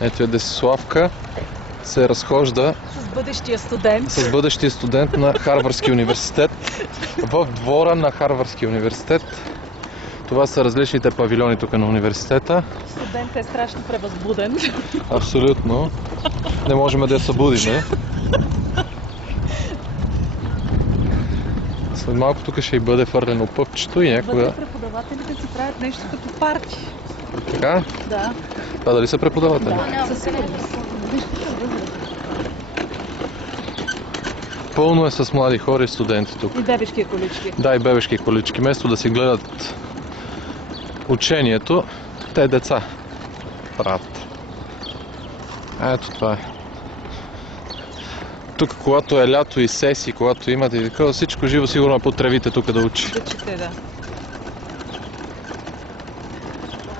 Ето е Десиславка. Се разхожда с бъдещия студент на Харвардския университет в двора на Харвардския университет. Това са различните павилиони тук на университета. Студентът е страшно превъзбуден. Абсолютно. Не можем да я събудим. След малко тук ще й бъде фърлено пъпчето и някога... Вътре преподавателите си правят нещо като парти. Така? Да. Това дали са преподаватели? Да, със сигурност. Пълно е с млади хора и студенти тук. И бебешки колички. Да, и бебешки колички. Вместо да си гледат учението, те деца правят. Ето това е. Тук, когато е лято и сесии, когато имате и такова, всичко живо сигурно е по тревите тук да учи. Да чете, да.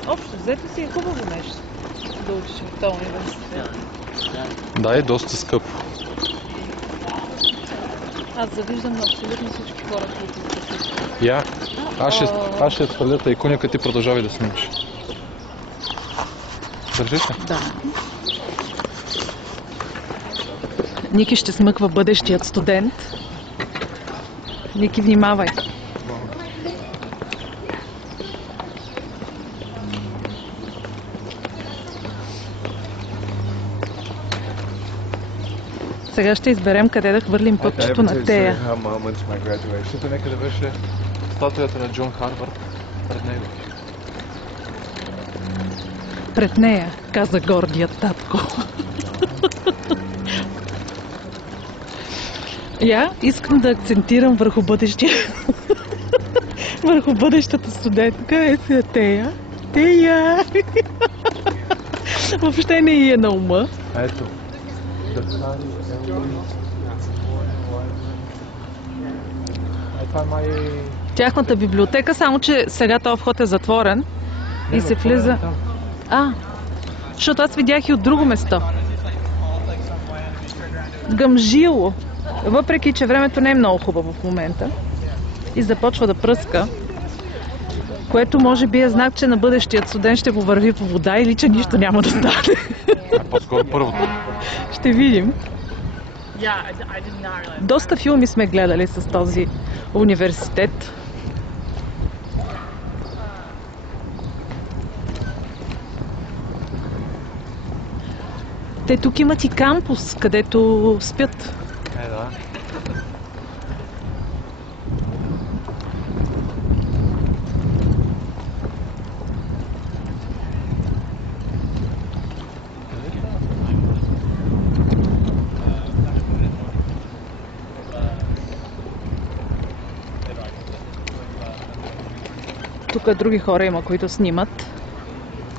Общо, взето си е хубаво нещо да учиш в този университет. Да, е доста скъпо. Аз завиждам на абсолютно всички хора, които са тук. Я. Аз ще сваля и коняка, ти продължавай да снимаш. Държиш ли? Да. Ники ще смъква бъдещият студент. Ники, внимавай. Сега ще изберем къде да хвърлим пъпчето на Тея. Тук някъде беше статуята на Джон Харвард пред него. Пред нея, каза гордият татко. Я искам да акцентирам върху бъдещия. Върху бъдещата студентка. Ето е Тея. Тея! Въобще не е на ума. Ето. Тяхната библиотека, само че сега този вход е затворен и се влиза. Защото аз видях и от друго место. Гъмжило. Въпреки че времето не е много хубаво в момента и започва да пръска, което може би е знак, че на бъдещият студент ще повърви по вода или че нищо няма да стане. По-скоро първото. Ще видим. Доста филми сме гледали с този университет. Те тук имат и кампус, където спят. Да. Тук други хора има, които снимат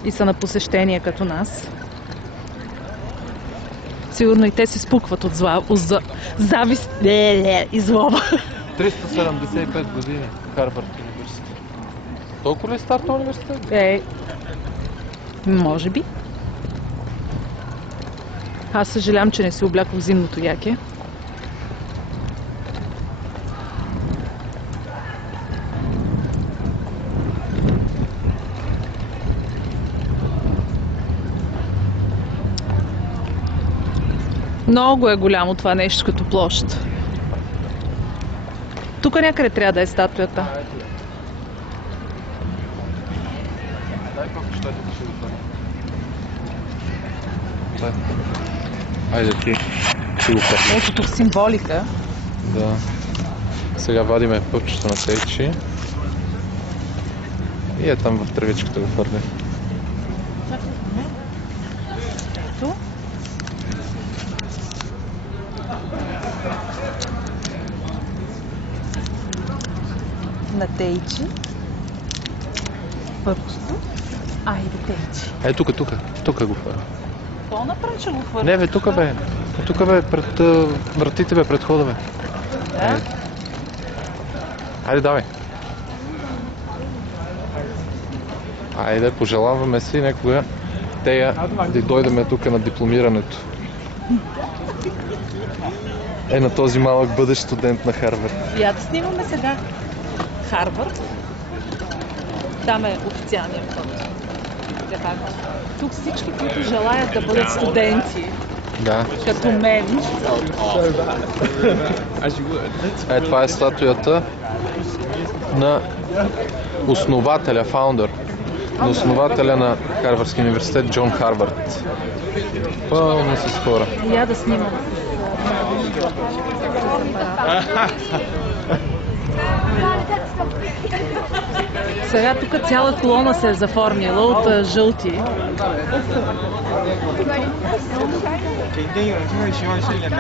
и са на посещение като нас. Сигурно и те се спукват от завист и злоба. 375 години Харвард университет. Толкова ли е стар този университет? Може би. Аз съжалявам, че не си облякох зимното яке. Много е голямо това нещо като площ. Тук някъде трябва да е статуята. Айде ти си го първи. Ето тук символика. Да. Сега вадиме пъпчето на Тейчи. И е там в тревичката го хвърли. Ето. На Тейчи. Пъпчето. Айде Тейчи. Тук го хвърли. По-напред ще го хвърли. Не бе, тук бе. Тук бе, пред вратите бе, пред хода бе. Да? Айде, давай. Айде, пожелаваме си някога Тея да дойдем тук на дипломирането. На този малък бъдещ студент на Харвард. Я да снимаме сега Харвард. Там е официалният вход. Тук всички, които желаят да бъдат студенти, Да. като мен, Това е статуята на основателя, фаундър, на основателя на Харвардския университет Джон Харвард. Пълно с хора. я да снимам. Сега тук цяла колона се е заформила от жълти. 肯定有人就会希望是演的。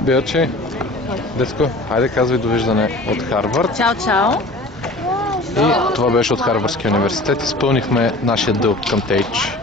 Белче, детско, хайде казвай довиждане от Харвард. Чао, чао! И това беше от Харвардския университет. Изпълнихме нашия дълг към Тейч.